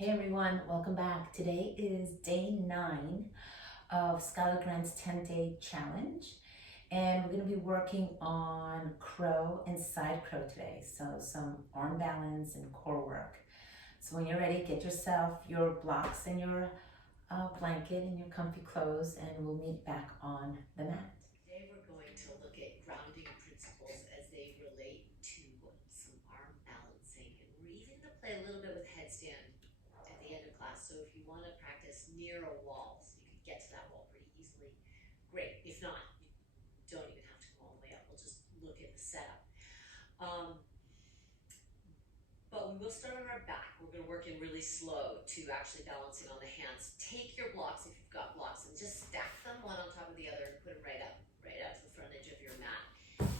Hey everyone, welcome back. Today is day 9 of Skylar Grant's 10-day challenge, and we're going to be working on crow and side crow today. So some arm balance and core work. So when you're ready, get yourself your blocks and your blanket and your comfy clothes, and we'll meet back on the mat. Today we're going to look at grounding principles as they relate to some arm balancing, and we're even going to play a little bit with headstand at the end of class. So if you want to practice near a wall, so you can get to that wall pretty easily, great. If not, you don't even have to go all the way up. We'll just look at the setup. But we will start on our back. We're going to work in really slow to actually balancing on the hands. Take your blocks, if you've got blocks, and just stack them one on top of the other and put them right up to the front edge of your mat.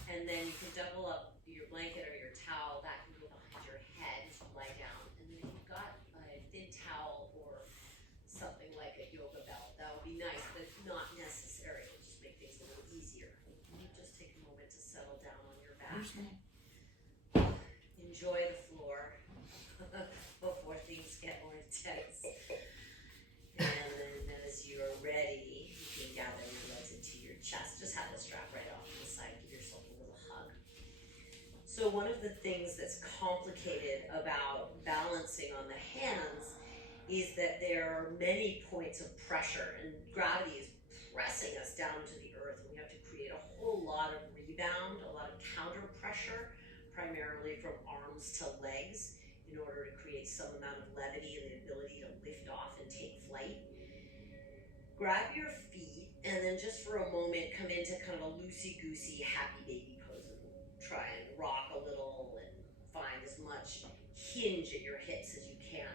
And then you can double up your blanket or your towel. That can go behind your head as you lie down. And then if you've got a thin towel or something like a yoga belt, that would be nice, but not necessary. It'll just make things a little easier. You just take a moment to settle down on your back. Enjoy the floor before things get more intense. And then as you're ready, you can gather your legs into your chest. Just have the strap right off to the side. Give yourself a little hug. So one of the things that's complicated about balancing on the hands is that there are many points of pressure, and gravity is pressing us down to the earth, and we have to create a whole lot of rebound, a lot of counter pressure, primarily from arms to legs, in order to create some amount of levity and the ability to lift off and take flight. Grab your feet and then just for a moment come into kind of a loosey-goosey happy baby pose, and try and rock a little and find as much hinge at your hips as you can.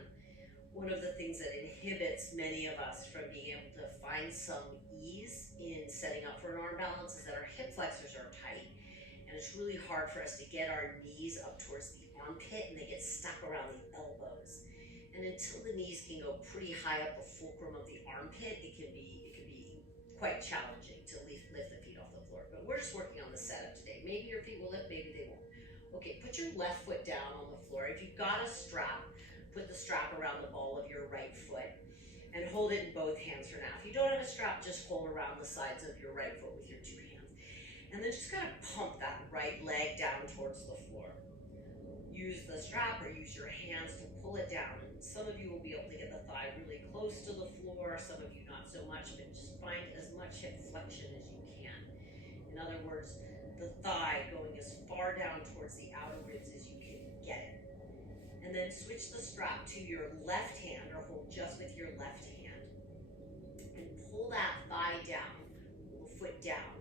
One of the things that inhibits many of us from being able to find some ease in setting up for an arm balance is that our hip flexors are tight. And it's really hard for us to get our knees up towards the armpit, and they get stuck around the elbows. And until the knees can go pretty high up the fulcrum of the armpit, it can be quite challenging to lift the feet off the floor. But we're just working on the setup today. Maybe your feet will lift, maybe they won't. Okay, put your left foot down on the floor. If you've got a strap, put the strap around the ball of your right foot and hold it in both hands for now. If you don't have a strap, just hold around the sides of your right foot with your two hands. And then just kind of pump that right leg down towards the floor. Use the strap or use your hands to pull it down. And some of you will be able to get the thigh really close to the floor, some of you not so much, but just find as much hip flexion as you can. In other words, the thigh going as far down towards the outer ribs as you can get it. And then switch the strap to your left hand, or hold just with your left hand, and pull that thigh down, pull the foot down.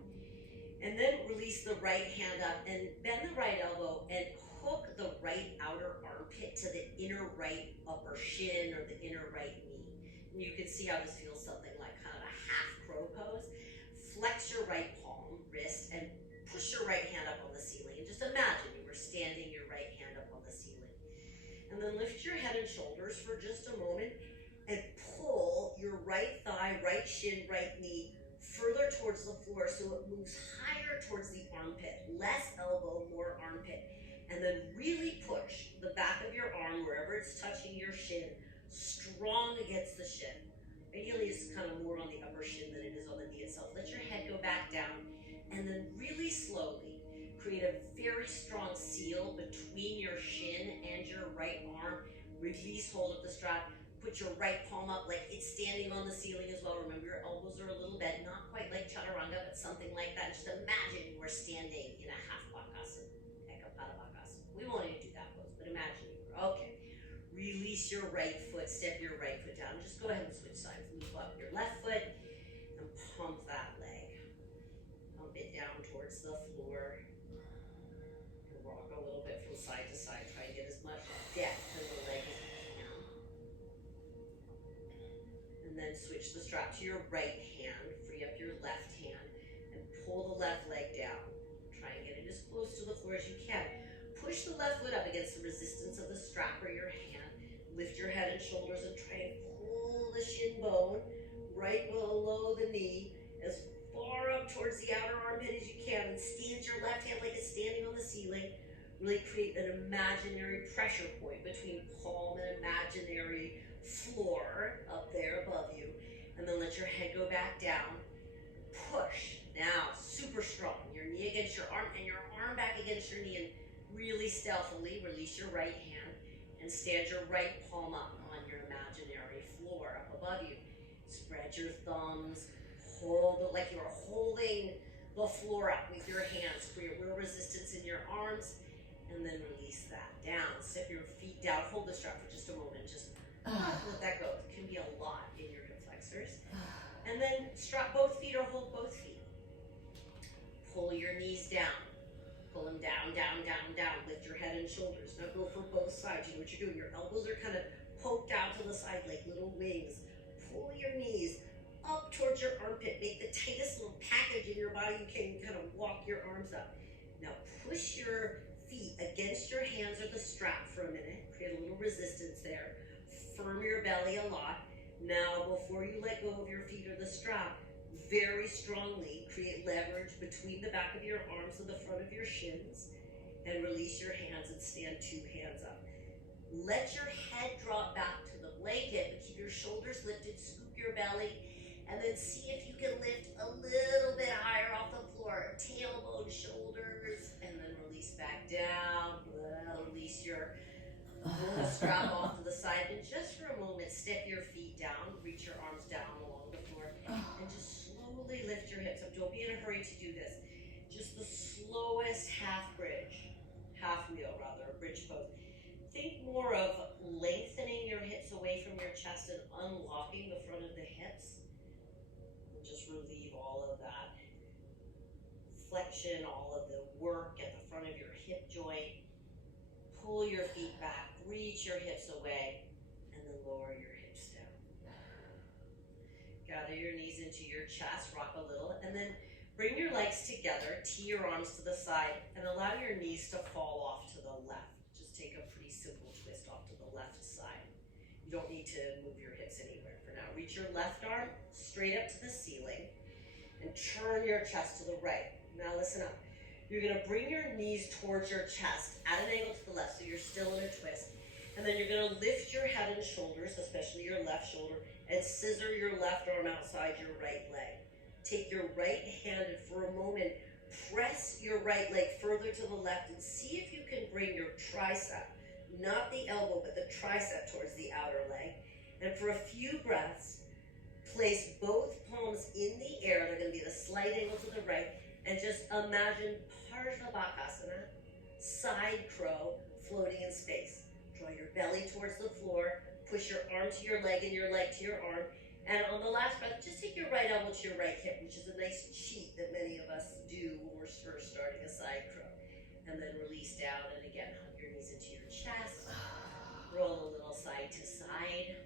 And then release the right hand up and bend the right elbow and hook the right outer armpit to the inner right upper shin or the inner right knee. And you can see how this feels something like kind of a half crow pose. Flex your right palm, wrist, and push your right hand up on the ceiling. And just imagine you were standing your right hand up on the ceiling. And then lift your head and shoulders for just a moment and pull your right thigh, right shin, right knee further towards the floor so it moves higher towards the armpit. Less elbow, more armpit. And then really push the back of your arm, wherever it's touching your shin, strong against the shin. Ideally, it's kind of more on the upper shin than it is on the knee itself. Let your head go back down. And then really slowly create a very strong seal between your shin and your right arm. Release hold of the strap. Put your right palm up like it's standing on the ceiling as well. Remember, your elbows are a little bent, not quite like chaturanga, but something like that. Just imagine you were standing in a half bakasana, ekapada bakasana. We won't even do that pose, but imagine you were. Okay, release your right foot, step your right foot down. Just go ahead and switch sides. Move up your left foot and pump that leg. Pump it down towards the floor. And rock a little bit from side to side. Try and get as much depth to the leg as you can. And then switch the strap to your right hand, free up your left hand, and pull the left leg down. Try and get it as close to the floor as you can. Push the left foot up against the resistance of the strap or your hand. Lift your head and shoulders and try and pull the shin bone right below the knee as far up towards the outer armpit as you can, and stand your left hand like it's standing on the ceiling. Really create an imaginary pressure point between palm and imaginary let your head go back down. Push. Now, super strong. Your knee against your arm and your arm back against your knee, and really stealthily release your right hand and stand your right palm up on your imaginary floor up above you. Spread your thumbs, hold it like you're holding the floor up with your hands. Create real resistance in your arms, and then release that down. Step your feet down. Hold the strap for just a moment. Just let that go. It can be a lot in your hip flexors. And then strap both feet or hold both feet. Pull your knees down. Pull them down, down, down, down. Lift your head and shoulders. Now go for both sides. You know what you're doing. Your elbows are kind of poked out to the side like little wings. Pull your knees up towards your armpit. Make the tightest little package in your body you can. Kind of walk your arms up. Now push your feet against your hands or the strap for a minute. Create a little resistance there. Firm your belly a lot. Now, before you let go of your feet or the strap, very strongly create leverage between the back of your arms and the front of your shins, and release your hands and stand two hands up. Let your head drop back to the blanket, but keep your shoulders lifted, scoop your belly, and then see if you can lift a little bit higher off the floor. Tailbone, shoulders, and then release back down. Release your roll the strap off to the side, and just for a moment, step your feet down, reach your arms down along the floor, and just slowly lift your hips up. Don't be in a hurry to do this. Just the slowest half wheel rather, bridge pose. Think more of lengthening your hips away from your chest and unlocking the front of the hips. And just relieve all of that flexion, all of the work at the front of your hip joint. Pull your feet back, reach your hips away, and then lower your hips down. Gather your knees into your chest, rock a little, and then bring your legs together, tee your arms to the side, and allow your knees to fall off to the left. Just take a pretty simple twist off to the left side. You don't need to move your hips anywhere for now. Reach your left arm straight up to the ceiling, and turn your chest to the right. Now listen up. You're gonna bring your knees towards your chest at an angle to the left, so you're still in a twist. And then you're gonna lift your head and shoulders, especially your left shoulder, and scissor your left arm outside your right leg. Take your right hand and for a moment, press your right leg further to the left and see if you can bring your tricep, not the elbow, but the tricep towards the outer leg. And for a few breaths, place both palms in the air. They're gonna be at a slight angle to the right. And just imagine Parshvabhakasana, side crow, floating in space. Draw your belly towards the floor, push your arm to your leg and your leg to your arm. And on the last breath, just take your right elbow to your right hip, which is a nice cheat that many of us do when we're first starting a side crow. And then release down, and again, hug your knees into your chest. Roll a little side to side.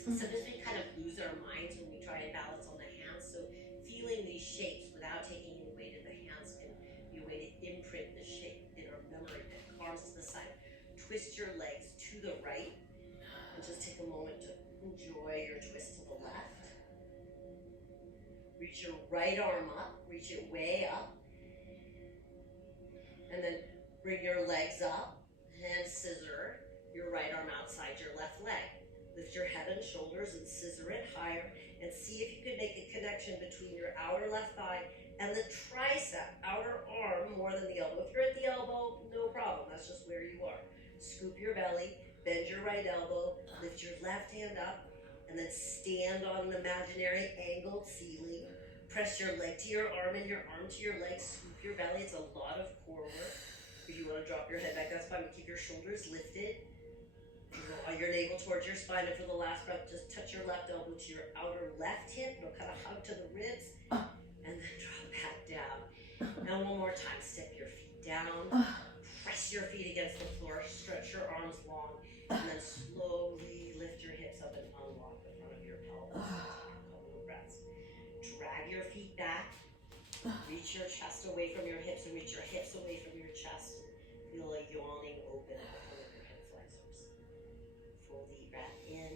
Sometimes we kind of lose our minds when we try and balance on the hands, so feeling these shapes without taking any weight in the hands can be a way to imprint the shape in our memory. Arms to the side. Twist your legs to the right, and just take a moment to enjoy your twist to the left. Reach your right arm up, reach it way up, and then bring your legs up, and scissor your right arm outside your left leg. Lift your head and shoulders and scissor it higher, and see if you can make a connection between your outer left thigh and the tricep, outer arm more than the elbow. If you're at the elbow, no problem, that's just where you are. Scoop your belly, bend your right elbow, lift your left hand up, and then stand on an imaginary angled ceiling. Press your leg to your arm and your arm to your leg, scoop your belly. It's a lot of core work. If you want to drop your head back, that's fine, but keep your shoulders lifted. Draw your navel towards your spine, and for the last breath, just touch your left elbow to your outer left hip. It'll kind of hug to the ribs, and then drop back down. Now one more time, step your feet down, press your feet against the floor, stretch your arms long, and then slowly lift your hips up and unlock the front of your pelvis. Take a couple of breaths. Drag your feet back, reach your chest away from your hips, and reach your hips away from your chest. Feel a yawning open at the front of your hip flexors. Full deep breath in,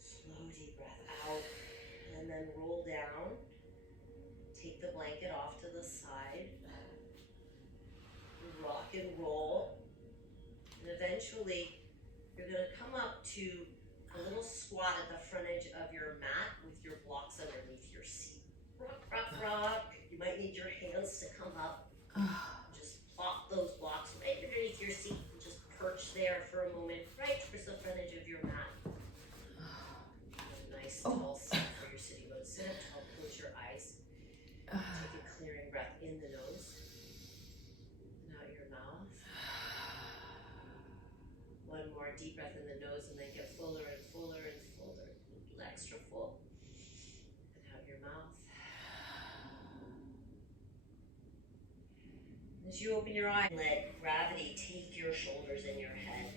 slow deep breath out, and then roll down. Take the blanket off to the side, rock and roll, and eventually you're going to come up to a little squat at the front edge of your mat with your blocks underneath your seat. Rock, rock, rock. You might need your hands to come up. Just plop those blocks right underneath your seat and just perch there for a moment, right towards the front edge of your mat. A nice tall seat for your sitting mode. Sit up tall, close your eyes. Take a clearing breath in the nose and out your mouth. One more deep breath in the nose and then get fuller and fuller and fuller. Extra full. And out your mouth. As you open your eyes, let gravity take your shoulders and your head.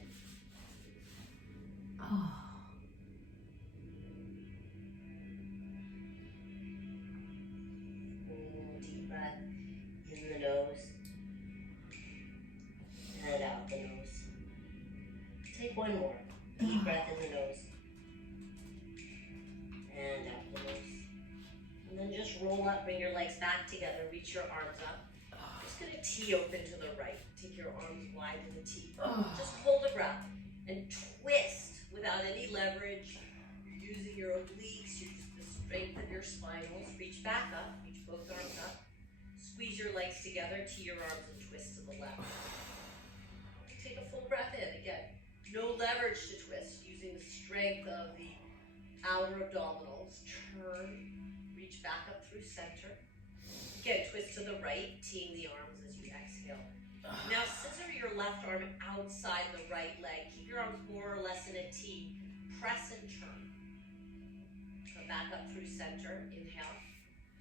Full deep breath in the nose and out the nose. Take one more. Deep breath in the nose and out the nose. And then just roll up, bring your legs back together, reach your arms up. Just gonna tee open to the right. Take your arms wide in the tee. Just hold a breath and twist without any leverage. You're using your obliques, you're just the strength of your spinals. Reach back up, reach both arms up. Squeeze your legs together, tee your arms and twist to the left. Take a full breath in again. No leverage to twist, using the strength of the outer abdominals. Turn, reach back up through center. Again, twist to the right, teeing the arms as you exhale. Now scissor your left arm outside the right leg. Keep your arms more or less in a T. Press and turn. Come back up through center. Inhale.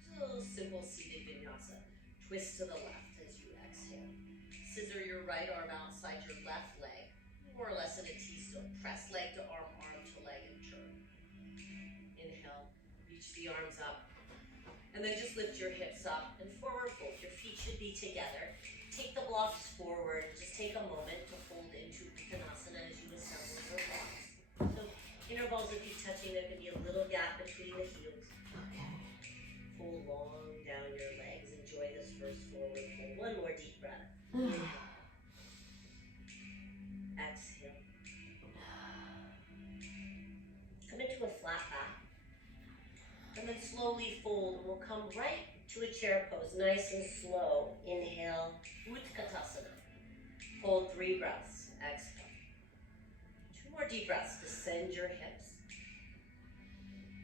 Just a little simple seated vinyasa. Twist to the left as you exhale. Scissor your right arm outside your left leg. More or less in a T still. Press leg to arm, arm to leg and turn. Inhale. Reach the arms up. And then just lift your hips up and forward fold. Your feet should be together. Take the blocks forward. Just take a moment to fold into Uttanasana as you assemble your blocks. So inner balls of feet touching, there can be a little gap between the heels. Fold long down your legs. Enjoy this first forward fold. One more deep breath. Inhale. Exhale. Come into a flat back. And then slowly fold. We'll come right to a chair pose, nice and slow. Inhale, Utkatasana. Hold 3 breaths. Exhale. 2 more deep breaths. Descend your hips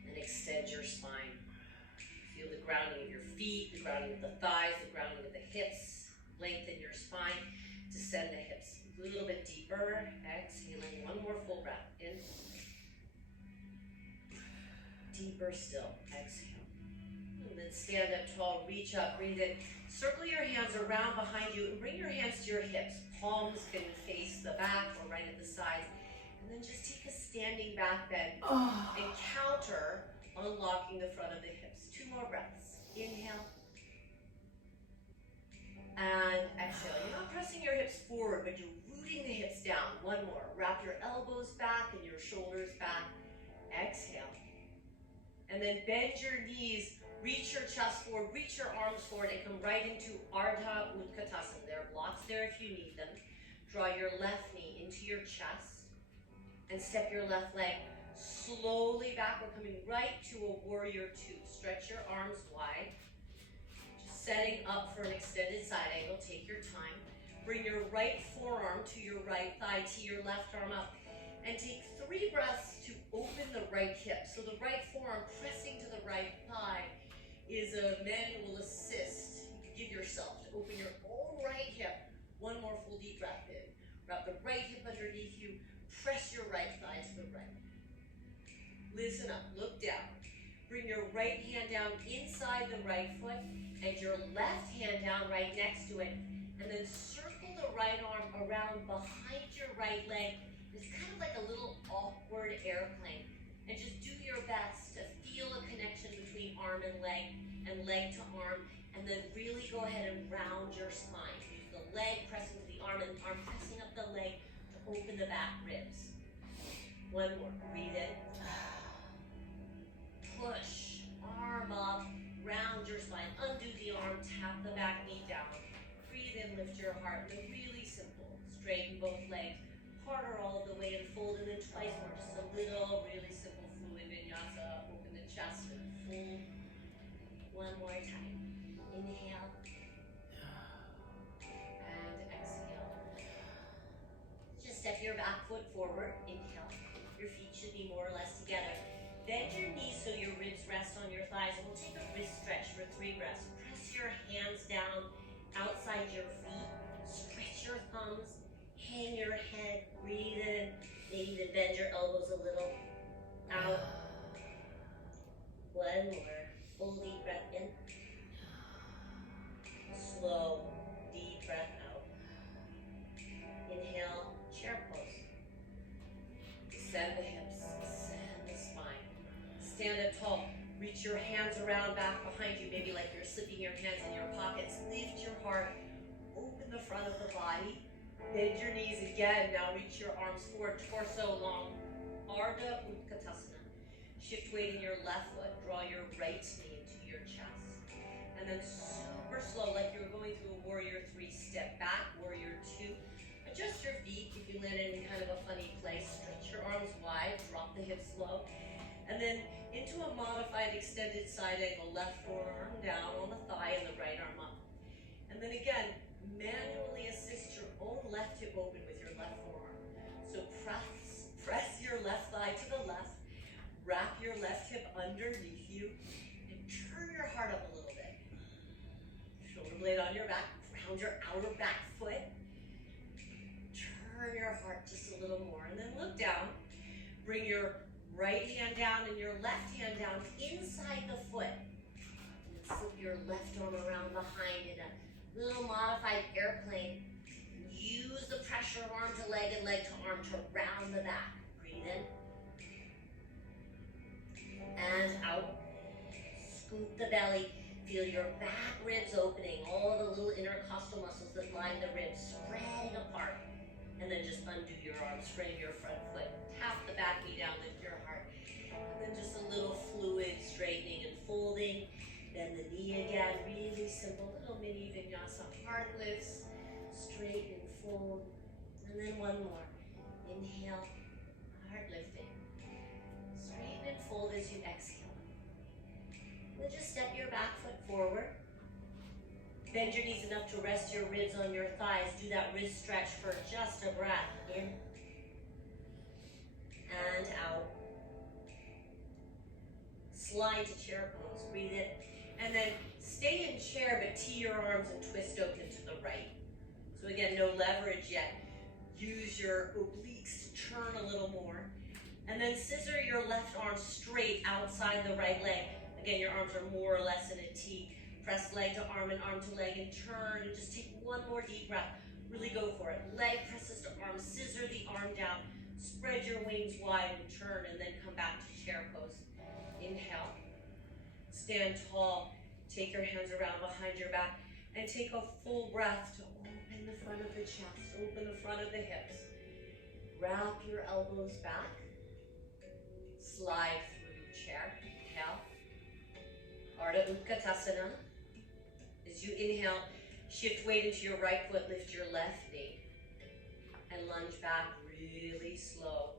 and extend your spine. Feel the grounding of your feet, the grounding of the thighs, the grounding of the hips. Lengthen your spine. Descend the hips a little bit deeper. Exhaling. 1 more full breath. In. Deeper still. Exhale. And then stand up tall, reach up, breathe in. Circle your hands around behind you and bring your hands to your hips. Palms can face the back or right at the sides. And then just take a standing back bend and counter unlocking the front of the hips. 2 more breaths. Inhale. And exhale. You're not pressing your hips forward, but you're rooting the hips down. 1 more. Wrap your elbows back and your shoulders back. Exhale. And then bend your knees, reach your chest forward, reach your arms forward, and come right into Ardha Utkatasana. There are blocks there if you need them. Draw your left knee into your chest and step your left leg slowly back. We're coming right to a warrior 2. Stretch your arms wide. Just setting up for an extended side angle. Take your time. Bring your right forearm to your right thigh, tee your left arm up, and take 3 breaths to open the right hip. So the right forearm pressing to the right thigh is a manual assist. You can give yourself to open your own right hip. 1 more full deep breath in. Wrap the right hip underneath you. Press your right thigh to the right. Listen up, look down. Bring your right hand down inside the right foot and your left hand down right next to it. And then circle the right arm around behind your right leg. It's kind of like a little awkward airplane. And just do your best to feel a connection between arm and leg to arm, and then really go ahead and round your spine. Use the leg pressing to the arm and the arm pressing up the leg to open the back ribs. 1 more. Breathe in. Push. Arm up. Round your spine. Undo the arm. Tap the back knee down. Breathe in. Lift your heart. And then really simple. Straighten both legs. Harder all of the way and fold, and then twice more. Just a little, really simple chest for the full. One more time. Inhale. And exhale. Just step your back foot forward. Inhale. Your feet should be more or less together. Bend your knees so your ribs rest on your thighs. We'll take a wrist stretch for 3 breaths. Press your hands down outside your feet. Stretch your thumbs. Hang your head. Breathe in. Maybe even bend your elbows a little. Out. One more. Full deep breath in. Slow, deep breath out. Inhale, chair pose. Descend the hips, descend the spine. Stand up tall. Reach your hands around back behind you, maybe like you're slipping your hands in your pockets. Lift your heart. Open the front of the body. Bend your knees again. Now reach your arms forward, torso long. Ardha Utkatasana. Shift weight in your left foot. Draw your right knee into your chest. And then super slow, like you're going through a warrior 3, step back, warrior 2. Adjust your feet if you landed in kind of a funny place. Stretch your arms wide, drop the hips low. And then into a modified extended side angle, left forearm down on the thigh and the right arm up. And then again, manually assist your own left hip open with your left forearm. So press your left thigh to the left, wrap your left hip underneath you, and turn your heart up a little bit. Shoulder blade on your back, ground your outer back foot. Turn your heart just a little more, and then look down. Bring your right hand down and your left hand down inside the foot. And then slip your left arm around behind in a little modified airplane. Use the pressure of arm to leg and leg to arm to round the back. Breathe in. And out. Scoop the belly. Feel your back ribs opening. All the little intercostal muscles that line the ribs spreading apart. And then just undo your arms. Frame your front foot. Tap the back knee down. Lift your heart. And then just a little fluid straightening and folding. Bend the knee again. Really simple. Little mini vinyasa. Heart lifts. Straighten and fold. And then one more. Inhale. Heart lifting. Straighten and fold as you exhale. Then just step your back foot forward. Bend your knees enough to rest your ribs on your thighs. Do that wrist stretch for just a breath. In. And out. Slide to chair pose. Breathe in. And then stay in chair, but tee your arms and twist open to the right. So again, no leverage yet. Use your obliques to turn a little more. And then scissor your left arm straight outside the right leg. Again, your arms are more or less in a T. Press leg to arm and arm to leg and turn. And just take one more deep breath. Really go for it. Leg presses to arm. Scissor the arm down. Spread your wings wide and turn. And then come back to chair pose. Inhale. Stand tall. Take your hands around behind your back. And take a full breath to open the front of the chest. Open the front of the hips. Wrap your elbows back. Slide through chair. Inhale. Ardha Utkatasana. As you inhale, shift weight into your right foot, lift your left knee, and lunge back really slow.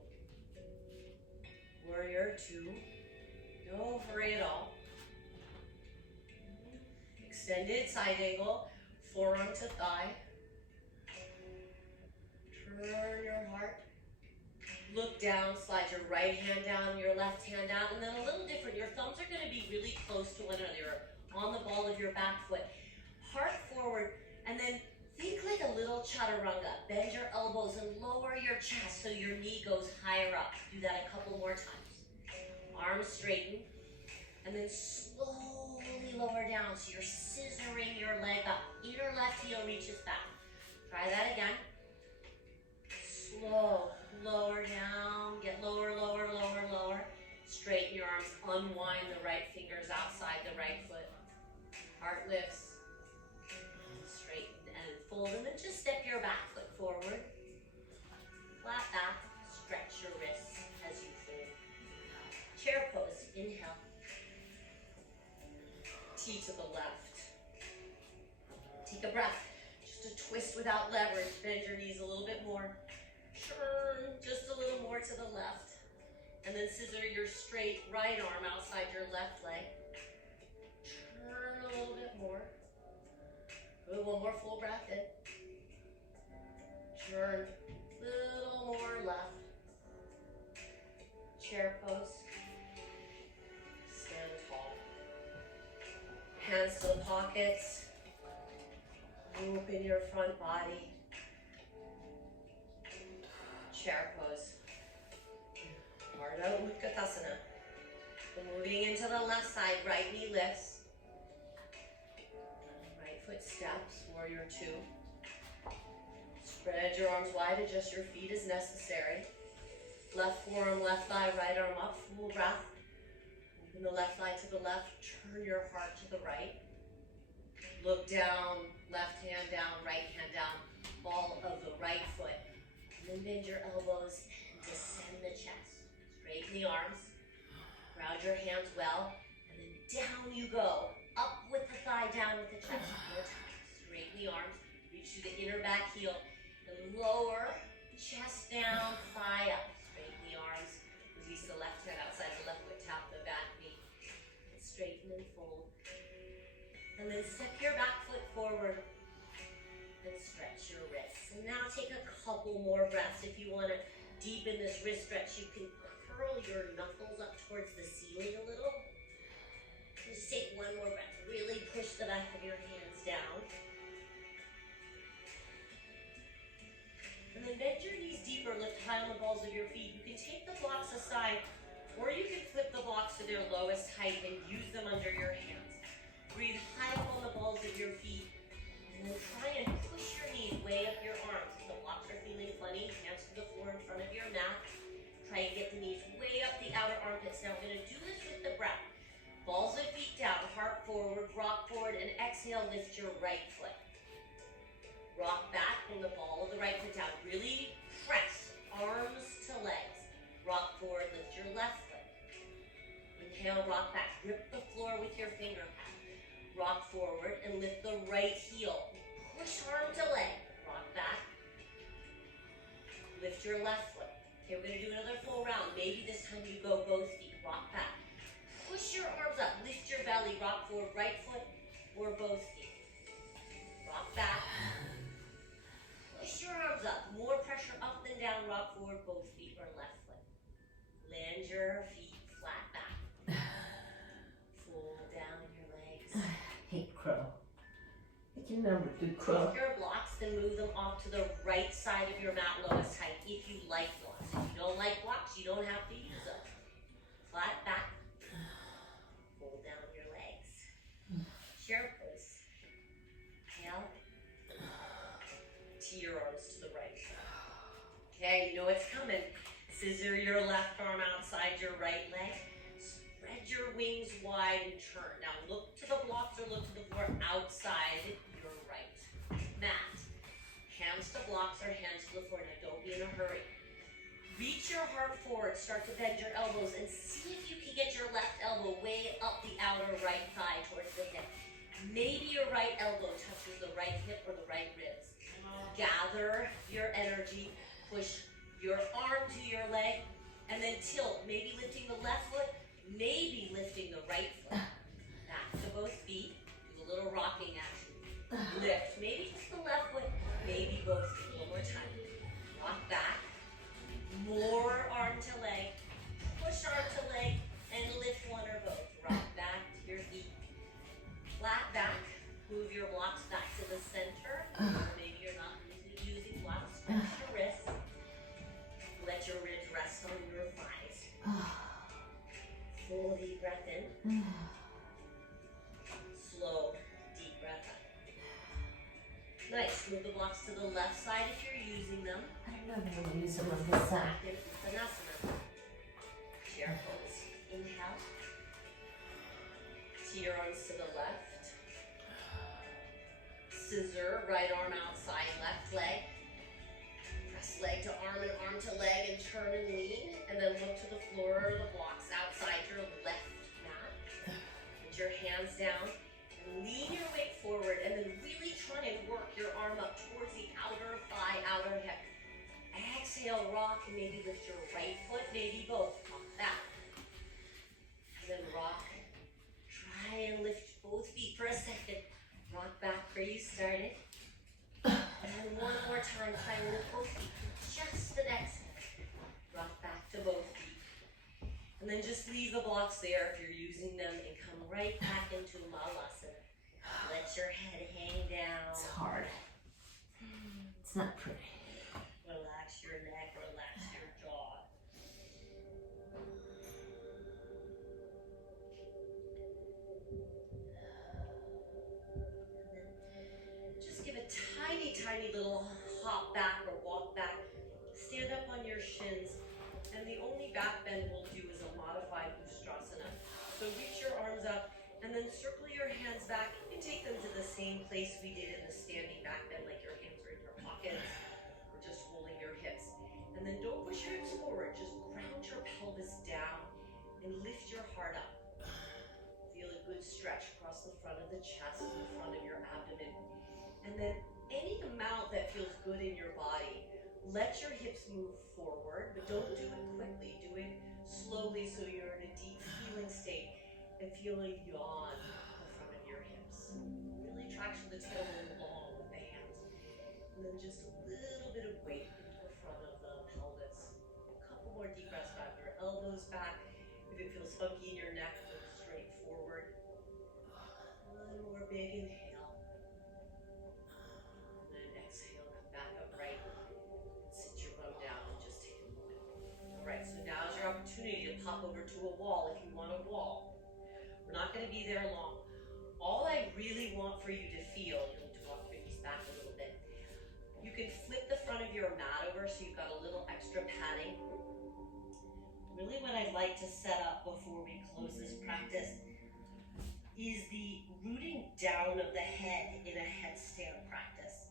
Warrior 2. No hurry at all. Extended side angle, forearm to thigh. Turn your heart. Look down, slide your right hand down, your left hand out, and then a little different. Your thumbs are going to be really close to one another, on the ball of your back foot. Heart forward, and then think like a little chaturanga. Bend your elbows and lower your chest so your knee goes higher up. Do that a couple more times. Arms straighten, and then slowly lower down so you're scissoring your leg up. Inner left heel reaches back. Try that again. Slow. Lower down, get lower, lower, lower, lower. Straighten your arms, unwind the right fingers outside the right foot. Heart lifts, straighten and fold, and then just step your back foot forward. Flat back, stretch your wrists as you fold. Chair pose, inhale. T to the left. Take a breath, just a twist without leverage. Bend your knees a little bit more. Turn just a little more to the left. And then scissor your straight right arm outside your left leg. Turn a little bit more. Do one more full breath in. Turn a little more left. Chair pose. Stand tall. Hands to the pockets. Open your front body. Chair pose. Ardha Utkatasana. Moving into the left side, right knee lifts. Right foot steps, warrior two. Spread your arms wide, adjust your feet as necessary. Left forearm, left thigh, right arm up, full breath. Open the left thigh to the left, turn your heart to the right. Look down, left hand down, right hand down, ball of the right foot. And then bend your elbows and descend the chest. Straighten the arms, ground your hands well, and then down you go. Up with the thigh, down with the chest. More time. Straighten the arms, reach to the inner back heel, and lower, chest down, thigh up. Straighten the arms, release the left hand outside the left foot, tap the back knee. And straighten and fold. And then step your back foot forward and stretch your wrists. And now take a couple more breaths. If you want to deepen this wrist stretch, you can curl your knuckles up towards the ceiling a little. And just take one more breath. Really push the back of your hands down. And then bend your knees deeper, lift high on the balls of your feet. You can take the blocks aside, or you can flip the blocks to their lowest height and use them under your hands. Breathe high up on the balls of your feet, and then try and push your knees way up your arms. If the blocks are feeling funny, hands to the floor in front of your mat. Try and get the knees way up the outer armpits. Now we're going to do this with the breath. Balls of feet down, heart forward, rock forward, and exhale, lift your right foot. Rock back from the ball of the right foot down. Really press arms to legs. Rock forward, lift your left foot. Inhale, rock back. Grip the floor with your finger pad. Rock forward and lift the right heel. Push arm to leg. Rock back. Lift your left foot. Okay, we're going to do another full round. Maybe this time you go both feet. Rock back. Push your arms up. Lift your belly. Rock forward, right foot or both feet. Rock back. Push your arms up. More pressure up and down. Rock forward, both feet or left foot. Land your feet flat back. Fold down your legs. I hate crow. I can never do crow. Take your blocks, then move them off to the right side of your mat, lowest height, if you like blocks. If you don't like blocks, you don't have to use them. Flat back. Fold down your legs. Chair pose. Inhale. Tee your arms to the right. Okay, you know what's coming. Scissor your left arm outside your right leg. Spread your wings wide and turn. Now look to the blocks or look to the floor outside your right mat. Hands to blocks or hands to the floor. Now don't be in a hurry. Reach your heart forward. Start to bend your elbows and see if you can get your left elbow way up the outer right thigh towards the hip. Maybe your right elbow touches the right hip or the right ribs. Gather your energy. Push your arm to your leg and then tilt. Maybe lifting the left foot. Maybe lifting the right foot. Back to both feet. Do a little rocking action. Lift. Maybe just the left foot. Maybe both feet. One more time. Rock back. More arm to leg. Push arm to leg and lift one or both. Rock back to your feet. Flat back. Move your blocks back to the center. Maybe you're not using blocks. Stretch your wrists. Let your ribs rest on your thighs. Full deep breath in. Slow, deep breath out. Nice. Move the blocks to the left side if you're using them. I don't know if I'm going to use them on this side. Back in Uttanasana. Chair pose. Inhale. Tee your arms to the left. Scissor, right arm outside, left leg. Press leg to arm and arm to leg and turn and lean. And then look to the floor or the blocks outside your left mat. Put your hands down and lean your weight forward and then really try and work your arm up towards the outer thigh, outer hip. Exhale, rock, and maybe lift your right foot, maybe both. then just leave the blocks there if you're using them and come right back into Malasana. Let your head hang down. It's hard. It's not pretty. Relax your neck, relax your jaw. And then just give a tiny, tiny little hop back or walk back. Stand up on your shins. And the only back bend we'll do is a modified Ustrasana. So reach your arms up and then circle your hands back and take them to the same place we did in the standing back bend, like your hands are in your pockets or just holding your hips. And then don't push your hips forward, just ground your pelvis down and lift your heart up. Feel a good stretch across the front of the chest and the front of your abdomen. And then any amount that feels good in your body, let your hips move forward, but don't do it quickly. Do it slowly so you're in a deep healing state and feel a yawn in the front of your hips. Really traction the tailbone long with the hands. And then just a little bit of weight into the front of the pelvis. A couple more deep breaths back, your elbows back. If it feels funky in your neck, look straight forward. One more big inhale. And then exhale, come back upright. Sit your bum down and just take a moment. All right, so now is your opportunity to pop over to a wall if you want a wall. We're not going to be there long. All I really want for you to feel, you'll need to walk your knees back a little bit. You can flip the front of your mat over so you've got a little extra padding. Really what I'd like to set up before we close this practice is the rooting down of the head in a headstand practice.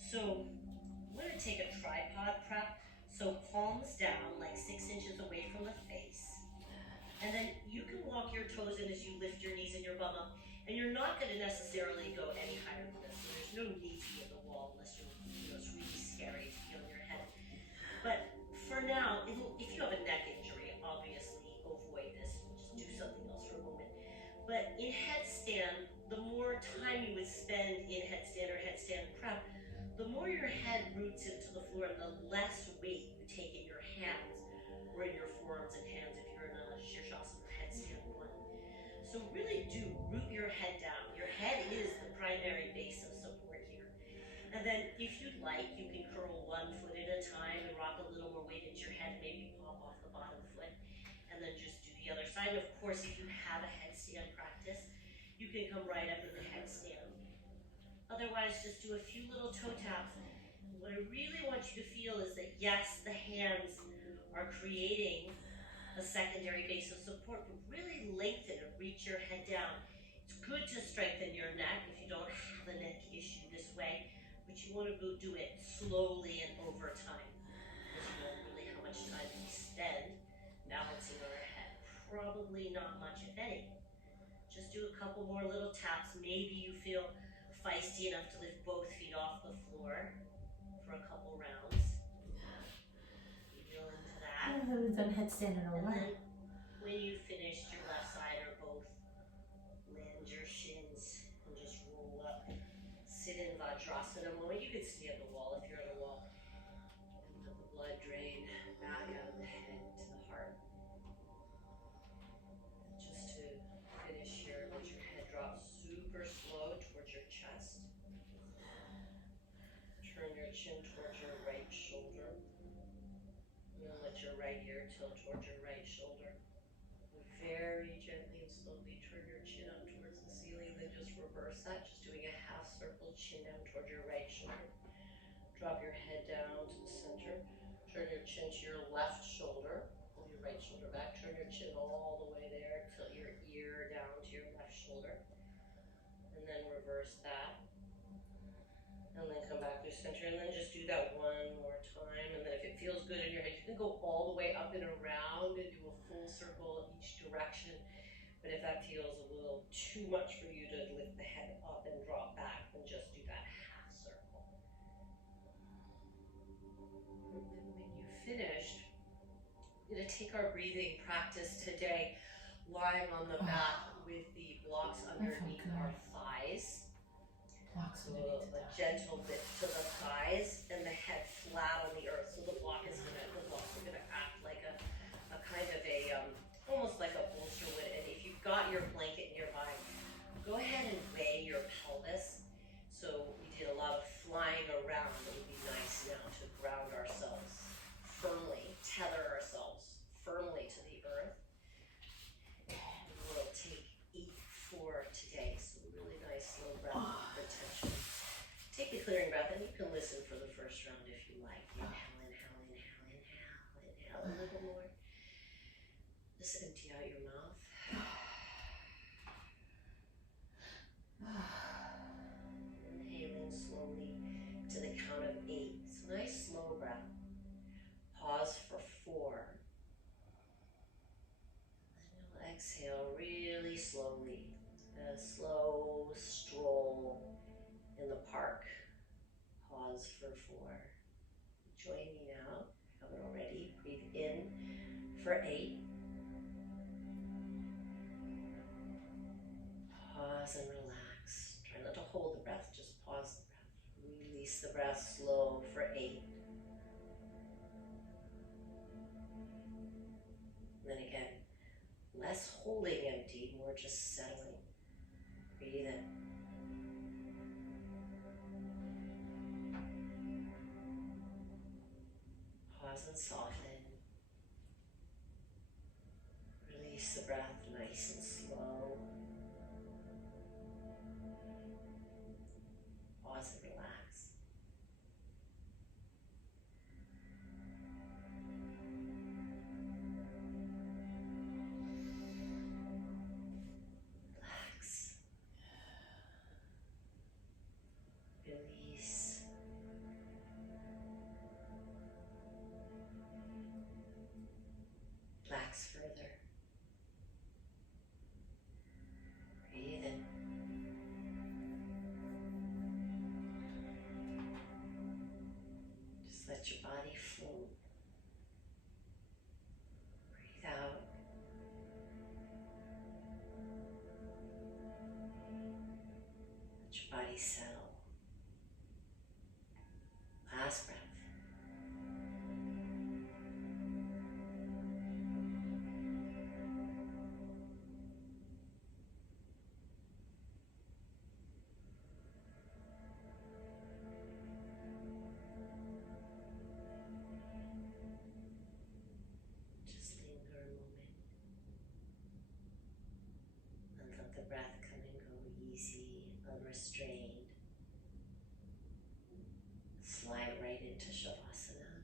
So I'm going to take a tripod prep, so palms down like 6 inches away from the face. And then you can walk your toes in as you lift your knees and your bum up. And you're not going to necessarily go any higher than this. So there's no need to be at the wall unless it's really scary to feel in your head. But for now, if you have a neck injury, obviously avoid this. Just do something else for a moment. But in headstand, the more time you would spend in headstand or headstand prep, the more your head roots into the floor and the less weight you take in your hands or in your forearms and hands if you're in a Shavasana or headstand one. So really do root your head down. Your head is the primary base of support here. And then if you'd like, you can curl one foot at a time and rock a little more weight into your head, maybe pop off the bottom foot, and then just do the other side. And of course, if you have a headstand practice, you can come right up in the headstand. Otherwise, just do a few little toe taps. What I really want you to feel is that yes, the hands are creating a secondary base of support, but really lengthen and reach your head down. It's good to strengthen your neck if you don't have a neck issue this way, but you want to do it slowly and over time, because you know really how much time we spend balancing our head. Probably not much, if any. Just do a couple more little taps. Maybe you feel feisty enough to lift both feet off the floor for a couple rounds. Feel into that. I haven't done headstand in a And while. then when you finished your left side or both, land your shins and just roll up. Sit in Vajrasana moment. You can stay on the wall if you're on the wall. And let the blood drain back out of the head to the heart. And just to finish here, let your head drop super slow towards your chest. Turn your chin towards your right shoulder. And then let your right ear tilt towards your right shoulder. Very gently and slowly turn your chin up towards the ceiling, then just reverse that, just doing a half circle, chin down towards your right shoulder. Drop your head down to the center. Turn your chin to your left shoulder. Pull your right shoulder back. Turn your chin all the way there. Tilt your ear down to your left shoulder. And then reverse that. And then come back to center. And then just do that one more time. And then if it feels good in your head, you can go all the way up and around and do a full circle each direction. But if that feels a little too much for you to lift the head up and drop back, then just do that half circle. And then when you finished, we're going to take our breathing practice today lying on the back with the blocks underneath our thighs. Blocks So underneath a the thighs. gentle lift to the thighs and the head flat on the earth. So the blocks are gonna act like a kind of a slow breath for tension. Take a clearing breath, and you can listen for the first round if you like. Inhale, inhale, inhale, inhale, inhale a little more. Just empty out your mouth. Inhaling slowly to the count of 8. So nice slow breath. Pause for 4. And you'll exhale really slowly. A slow stroll in the park. Pause for 4. Join me now, if you haven't already. Breathe in for 8. Pause and relax. Try not to hold the breath, just pause the breath. Release the breath slow for 8. And then again, less holding empty, more just settling. Breathe in. Pause and soften. Release the breath nice and slow. Pause and relax. Relax. Release. Relax further. Breathe in. Just let your body float. Breathe out. Let your body settle. Last breath. Just linger a moment and let the breath come and go easy, unrestrained. Slide right into Shavasana.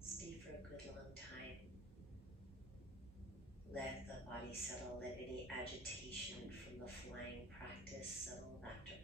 Stay for a good long time. Let the body settle, let any agitation from the flying practice settle back to